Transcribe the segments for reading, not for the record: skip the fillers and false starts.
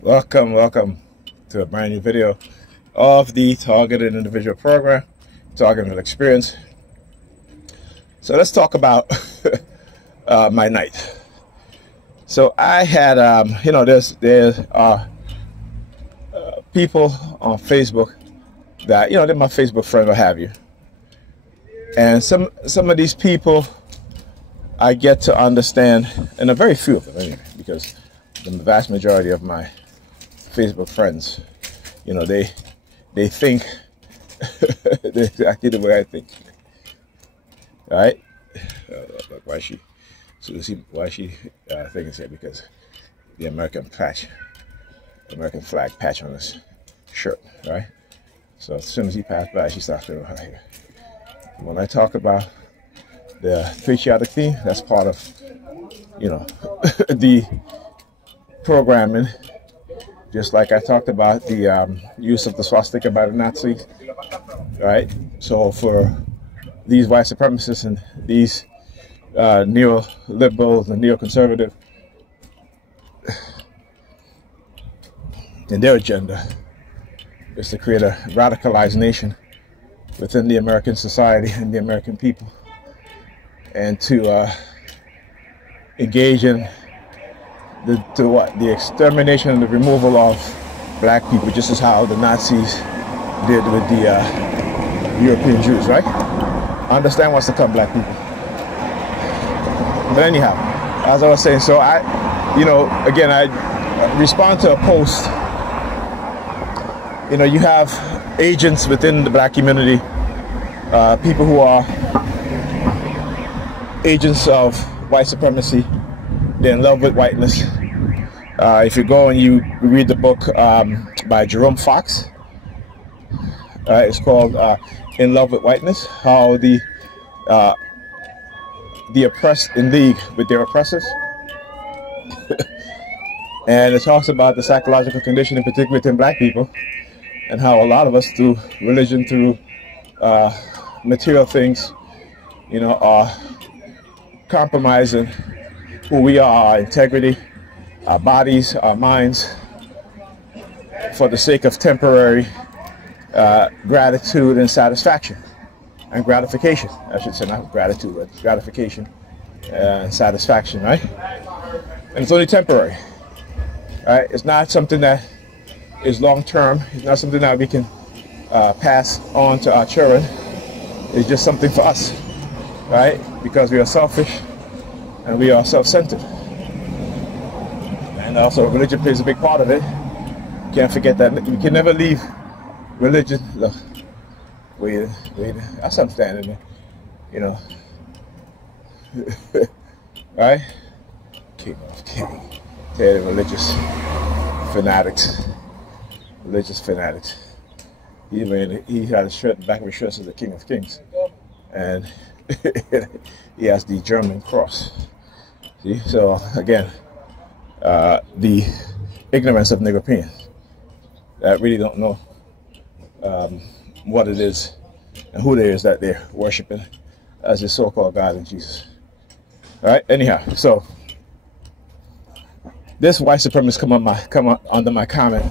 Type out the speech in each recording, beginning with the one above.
Welcome to a brand new video of the Targeted Individual Program, Targeted Experience. So let's talk about my night. So I had, there are people on Facebook that, they're my Facebook friend, what have you. And some of these people I get to understand, and a very few of them anyway, because the vast majority of my Facebook friends, they think exactly the way I think. All right? Look, why she thinking here? Because the American flag patch on his shirt, right? So as soon as he passed by, she starts to right here. When I talk about the patriotic theme, that's part of, the programming. Just like I talked about the use of the swastika by the Nazis, right? So for these white supremacists and these neoliberals and neoconservative, and their agenda is to create a radicalized nation within the American society and the American people, and to engage in the extermination and the removal of black people, just as how the Nazis did with the European Jews, right? I understand what's to come, black people. But anyhow, as I was saying, so I respond to a post. You have agents within the black community, people who are agents of white supremacy. They're in love with whiteness. If you go and you read the book by Jerome Fox, it's called In Love with Whiteness, how the oppressed in league with their oppressors. And it talks about the psychological condition, in particular within black people, and how a lot of us, through religion, through material things, are compromising who we are, our integrity, our bodies, our minds, for the sake of temporary gratitude and satisfaction and gratification. I should say not gratitude, but gratification and satisfaction, right? And it's only temporary, right? It's not something that is long term. It's not something that we can pass on to our children. It's just something for us, right? Because we are selfish and we are self-centered. And also religion plays a big part of it. Can't forget that. We can never leave religion. Look, wait, that's what I'm standing there, right? King of King. Tell the religious fanatics. He had a shirt, the back of his shirt says the King of Kings. And he has the German cross. See, so again, the ignorance of Negropeans that really don't know what it is and who it is that they're worshiping as the so-called God and Jesus. All right. Anyhow, so this white supremacist come under my comment.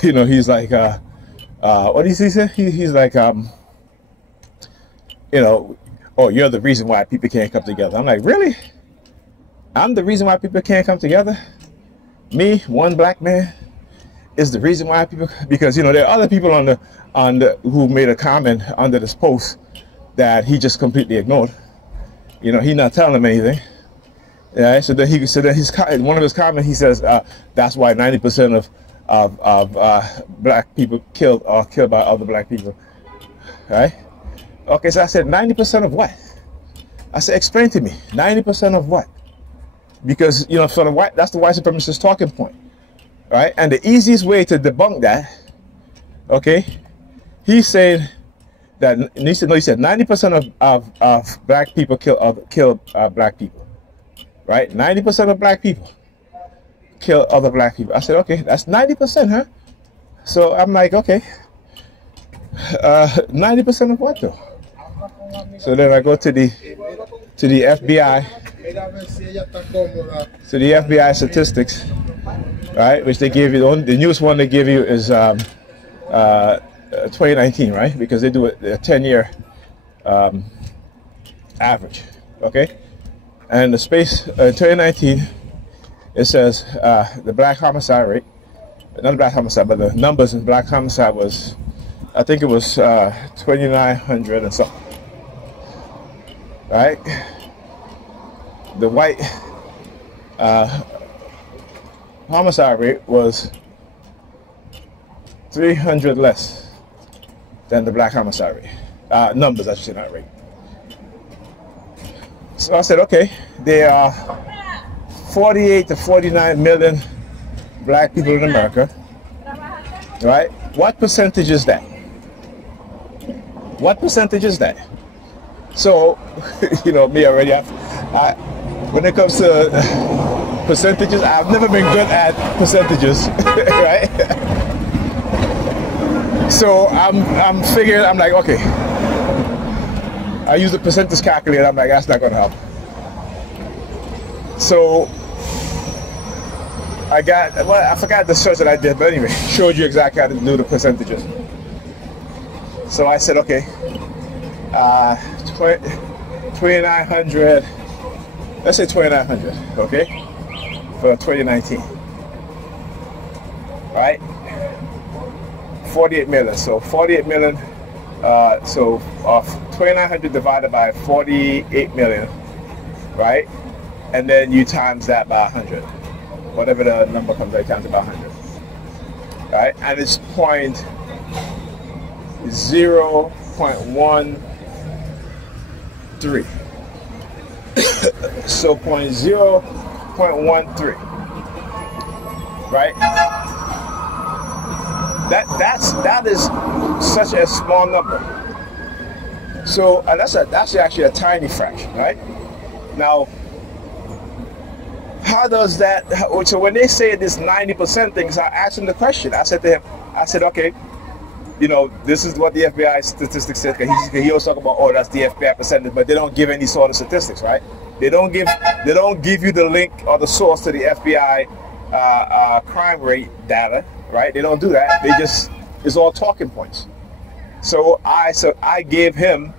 He's like, what does he say? He's like, oh, you're the reason why people can't come together. I'm like, really? I'm the reason why people can't come together? Me, one black man, is the reason why people? Because there are other people who made a comment under this post that he just completely ignored. He's not telling them anything. Yeah. So then one of his comments, he says that's why 90% of black people are killed by other black people. Right? Okay, so I said 90% of what? I said, explain to me. 90% of what? Because, for the white, that's the white supremacist talking point. Right? And the easiest way to debunk that, okay, he said that, he said 90% of black people kill black people. Right? 90% of black people kill other black people. I said, okay, that's 90%, huh? So I'm like, okay, 90% of what though? So then I go to the FBI So the FBI statistics, right, which they give you, the newest one they give you is 2019, right? Because they do a 10-year average, okay? And the space, 2019, it says the black homicide rate, not the black homicide, but the numbers in black homicide was, I think it was 2,900 and something, right? The white homicide rate was 300 less than the black homicide rate. Numbers, I should say, not rate. So I said, okay, there are 48 to 49 million black people in America, right? What percentage is that? What percentage is that? So, you know, me already, when it comes to percentages, I've never been good at percentages, right? So I'm figuring, I'm like, okay, I use the percentage calculator. I'm like, that's not going to help. So I got, well, I forgot the search that I did, but anyway, showed you exactly how to do the percentages. So I said, okay, 2,900, let's say 2,900, okay, for 2019, right? 48 million, so 48 million, so 2,900 divided by 48 million, right? And then you times that by 100, whatever the number comes out, times it by 100, right? And it's 0.13. So 0.13, right? That is such a small number. So that's actually a tiny fraction, right? Now, how does that? So when they say this 90% things, I asked him the question. I said to him, I said, okay, you know, this is what the FBI statistics said. He always talk about, oh, that's the FBI percentage, but they don't give any sort of statistics, right? They don't give you the link or the source to the FBI crime rate data, right? They don't do that. They just, it's all talking points. So I gave him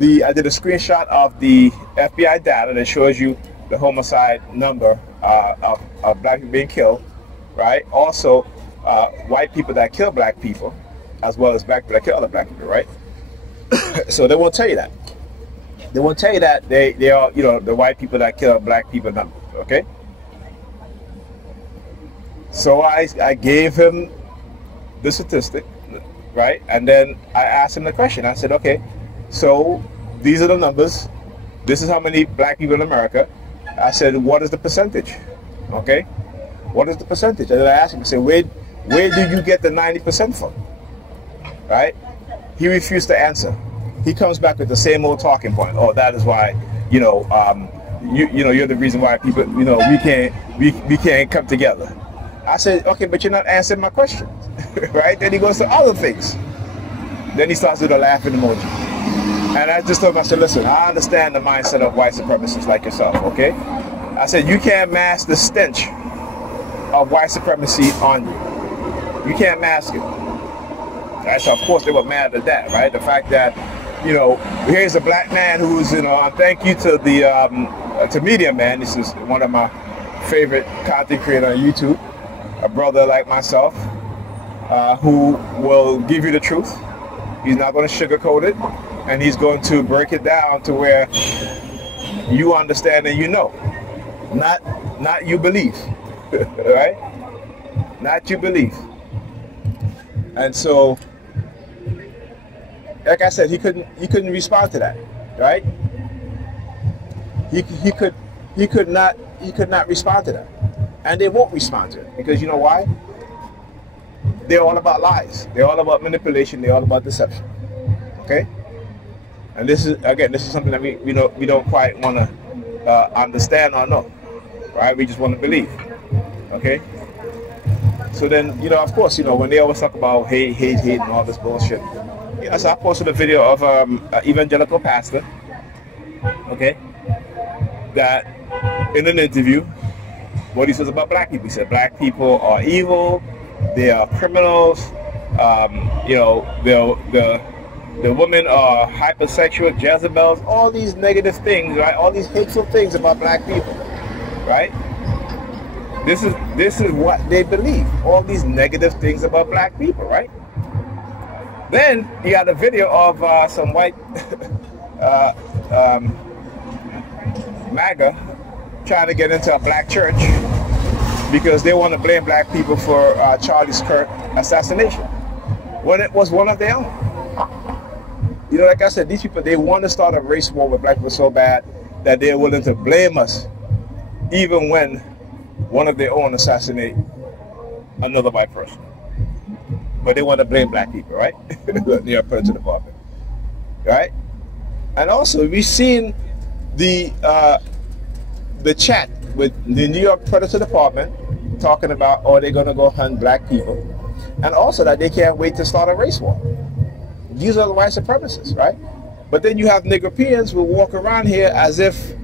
I did a screenshot of the FBI data that shows you the homicide number of black people being killed, right? Also, white people that kill black people, as well as black people that kill other black people, right? So they won't tell you that. They won't tell you that they are, you know, the white people that kill black people number, okay? So I gave him the statistic, right? And then I asked him the question. I said, okay, so these are the numbers. This is how many black people in America. I said, what is the percentage? Okay? What is the percentage? And then I asked him, I said, where do you get the 90% from? Right? He refused to answer. He comes back with the same old talking point. Oh, that is why, you know, you're the reason why people, you know, we can't come together. I said, okay, but you're not answering my question, right? Then he goes to other things. Then he starts with a laughing emoji. And I just told him, I said, listen, I understand the mindset of white supremacists like yourself, okay? I said, you can't mask the stench of white supremacy on you. You can't mask it. Right? So of course they were mad at that, right? The fact that, you know, here's a black man who's, you know, and thank you to the to Media Man. This is one of my favorite content creators on YouTube, a brother like myself, who will give you the truth. He's not going to sugarcoat it, and he's going to break it down to where you understand and you know, not you believe, right? Not you believe. And so, like I said, he couldn't respond to that, right? He could not respond to that, and they won't respond to it because you know why? They're all about lies. They're all about manipulation. They're all about deception. Okay? And this is something that we don't quite want to understand or know, right? We just want to believe. Okay? So then, you know, of course, you know, when they always talk about hate, and all this bullshit, you know, so I posted a video of an evangelical pastor, okay, that in an interview what he says about black people. He said black people are evil, they are criminals, you know, the women are hypersexual, Jezebels, all these negative things, right? All these hateful things about black people, right? This is what they believe. All these negative things about black people, right? Then you got a video of some white MAGA trying to get into a black church because they want to blame black people for Charlie Kirk assassination when it was one of their own. You know, like I said, these people, they want to start a race war with black people so bad that they're willing to blame us even when one of their own assassinate another white person. But they want to blame black people, right? They are put into the department, right? And also, we've seen the chat with the New York Predator Department talking about, oh, they're going to go hunt black people, and also that they can't wait to start a race war. These are the white supremacists, right? But then you have Negropeans who walk around here as if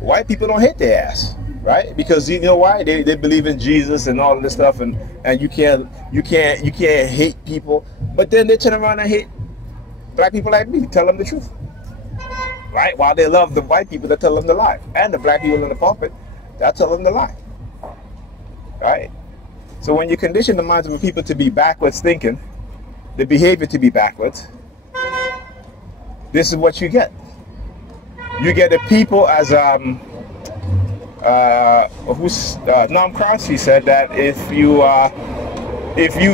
white people don't hate their ass, right? Because you know why? They believe in Jesus and all of this stuff, and you can't hate people. But then they turn around and hate black people like me. Tell them the truth, right? While they love the white people that tell them the lie, and the black people in the pulpit that tell them the lie, right? So when you condition the minds of people to be backwards thinking, the behavior to be backwards, this is what you get. You get the people as Noam Chomsky said that if you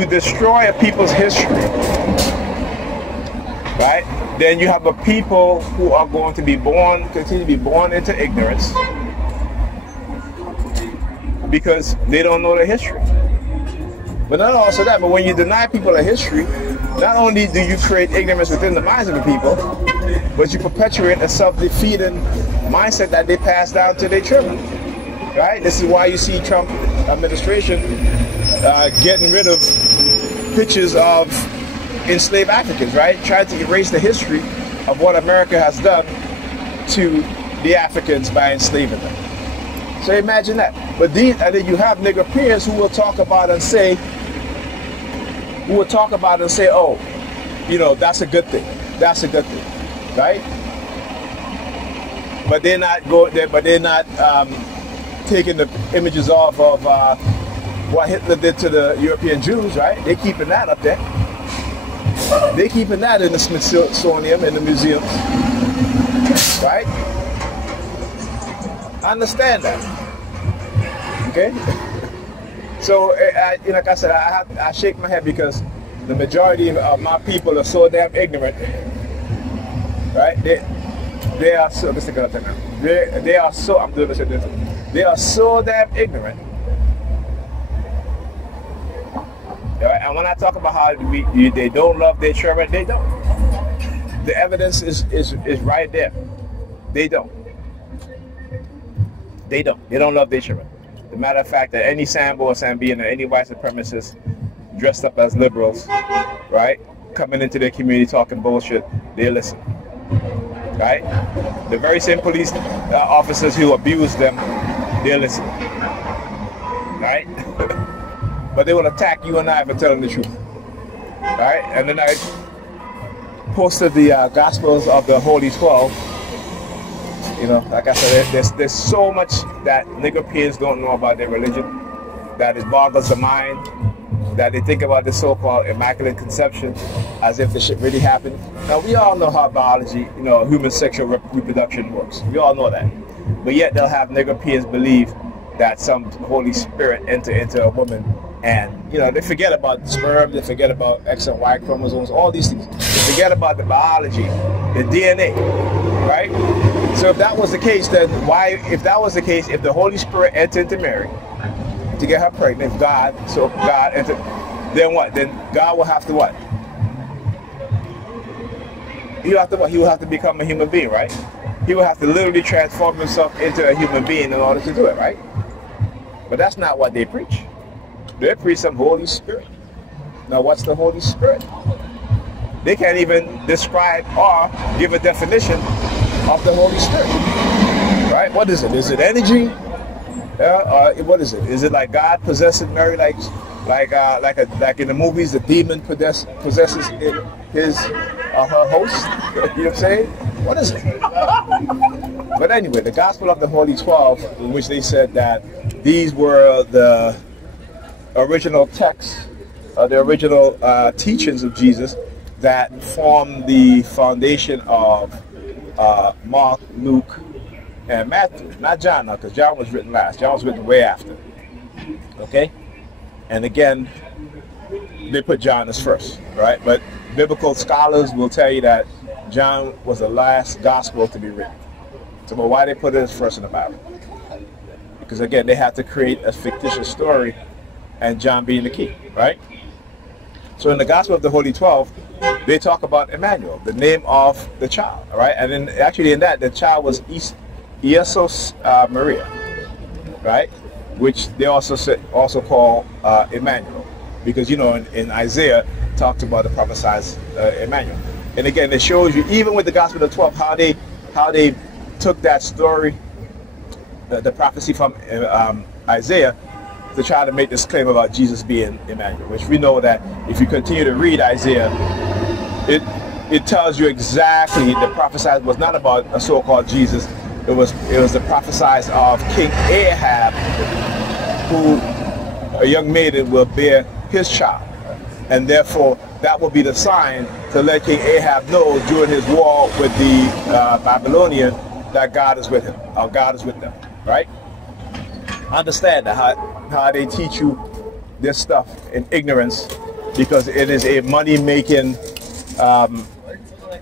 destroy a people's history, right, then you have a people who are going to be born, continue to be born into ignorance because they don't know their history. But not also that, but when you deny people a history, not only do you create ignorance within the minds of the people, but you perpetuate a self-defeating mindset that they pass down to their children, right? This is why you see Trump administration getting rid of pictures of enslaved Africans, right? Trying to erase the history of what America has done to the Africans by enslaving them. So imagine that. But and then you have Negropeans who will talk about and say, oh, you know, that's a good thing. That's a good thing, right? But they're not going there. But they're not taking the images off of what Hitler did to the European Jews, right? They're keeping that up there. They're keeping that in the Smithsonian, in the museums, right? I understand that. Okay. So, like I said, I shake my head because the majority of my people are so damn ignorant, right? They are so. Let's take a look now. They are so. I'm doing this. They are so damn ignorant. Right? And when I talk about how they don't love their children, they don't. The evidence is right there. They don't. They don't. They don't love their children. The matter of fact that any Sambo or Sambian or any white supremacists dressed up as liberals, right, coming into their community talking bullshit, they listen, right? The very same police officers who abuse them, they listen, right? But they will attack you and I for telling the truth, right? And then I posted the Gospels of the Holy 12. You know, like I said, there's so much that Negropeans don't know about their religion that it boggles the mind, that they think about the so-called Immaculate Conception as if the shit really happened. Now, we all know how biology, you know, human sexual reproduction works. We all know that. But yet they'll have Negropeans believe that some Holy Spirit entered into a woman and, you know, they forget about sperm, they forget about X and Y chromosomes, all these things. They forget about the biology, the DNA, right? So if that was the case, then why, if that was the case, if the Holy Spirit entered into Mary to get her pregnant, God entered, then what? Then God will have to what? He will have to what? He will have to become a human being, right? He will have to literally transform himself into a human being in order to do it, right? But that's not what they preach. They preach some Holy Spirit. Now what's the Holy Spirit? They can't even describe or give a definition of the Holy Spirit, right? What is it? Is it energy? What is it? Is it like God possessing Mary, like in the movies, the demon possesses his her host? You know what I'm saying? What is it? But anyway, the Gospel of the Holy 12, in which they said that these were the original texts, the original teachings of Jesus that formed the foundation of Mark, Luke, and Matthew. Not John, now, because John was written last. John was written way after. Okay? And again, they put John as first, right? But biblical scholars will tell you that John was the last gospel to be written. So, but why they put it as first in the Bible? Because again, they had to create a fictitious story, and John being the key, right? So in the Gospel of the Holy 12, they talk about Emmanuel, the name of the child, right? And then actually in that, the child was Jesus Maria, right? Which they also call Emmanuel, because you know in Isaiah talked about the prophesied Emmanuel. And again, it shows you even with the Gospel of the 12 how they took that story, the prophecy from Isaiah, to try to make this claim about Jesus being Emmanuel, which we know that if you continue to read Isaiah, it tells you exactly the prophesied was not about a so-called Jesus. It was the prophesied of King Ahab, who a young maiden will bear his child, and therefore that will be the sign to let King Ahab know during his war with the Babylonian that God is with him, or God is with them, right? Understand how they teach you this stuff in ignorance, because it is a money-making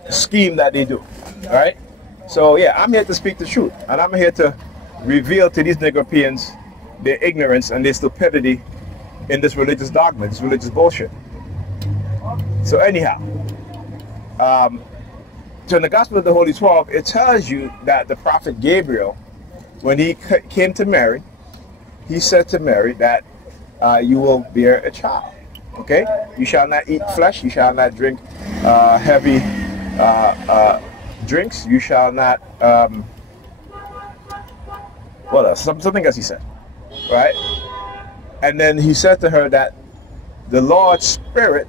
scheme that they do, right? So yeah, I'm here to speak the truth, and I'm here to reveal to these Negropeans their ignorance and their stupidity in this religious dogma, this religious bullshit. So anyhow, so in the Gospel of the Holy 12, it tells you that the prophet Gabriel, when he came to Mary, he said to Mary that you will bear a child, okay? You shall not eat flesh, you shall not drink heavy drinks, you shall not, what else? Something else he said, right? And then he said to her that the Lord's Spirit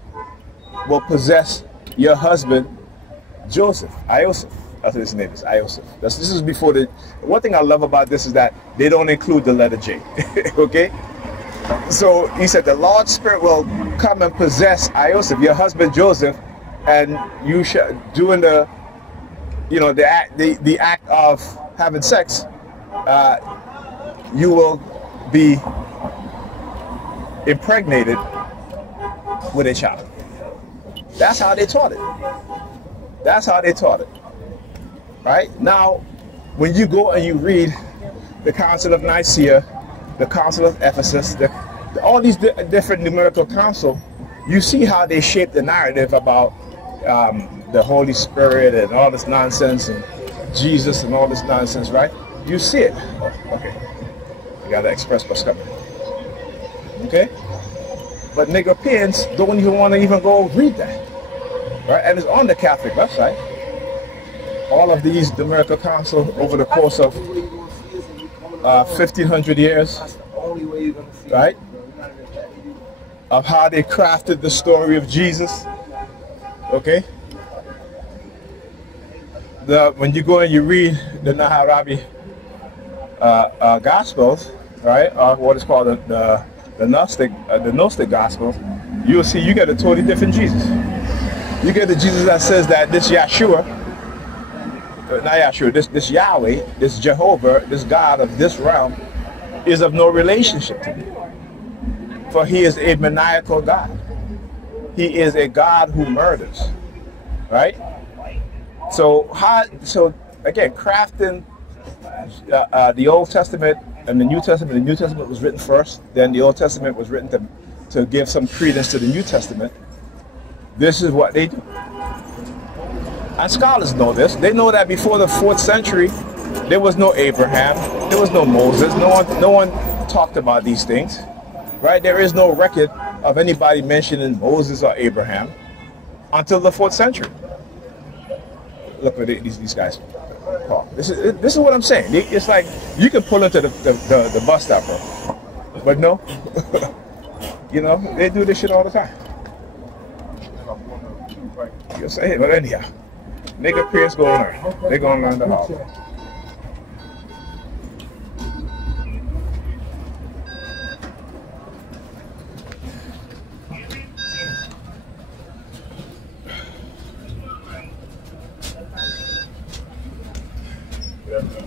will possess your husband, Joseph. That's what his name is, Ioseph. This is before the... One thing I love about this is that they don't include the letter J, okay? So he said the Lord's Spirit will come and possess Ioseph, your husband Joseph, and you shall, doing the, you know, the act of having sex, you will be impregnated with a child. That's how they taught it. That's how they taught it. Right? Now, when you go and you read the Council of Nicaea, the Council of Ephesus, all these different numerical councils, you see how they shape the narrative about the Holy Spirit and all this nonsense, and Jesus and all this nonsense, right? You see it. Oh, okay. You got the express bus coming. Okay? But Negropeans don't even want to even go read that. Right? And it's on the Catholic website. All of these numerical councils over the course of 1,500 years, right? Of how they crafted the story of Jesus. Okay? When you go and you read the Naharabi Gospels, right? What is called the Gnostic Gospels, you'll see you get a totally different Jesus. You get the Jesus that says that this Yahshua, not Yahshua, this Yahweh, this Jehovah, this God of this realm, is of no relationship to me. For he is a maniacal God. He is a God who murders. Right? So again, crafting the Old Testament and the New Testament. The New Testament was written first, then the Old Testament was written to give some credence to the New Testament. This is what they do. And scholars know this. They know that before the 4th century, there was no Abraham, there was no Moses, no one talked about these things. Right? There is no record of anybody mentioning Moses or Abraham until the 4th century. Look at these guys. park. This is what I'm saying. It's like you can pull into the bus stop, bro. But no, you know, they do this shit all the time. You say, but anyhow, Negropeans go learn. They're gonna learn the hard way. Yeah.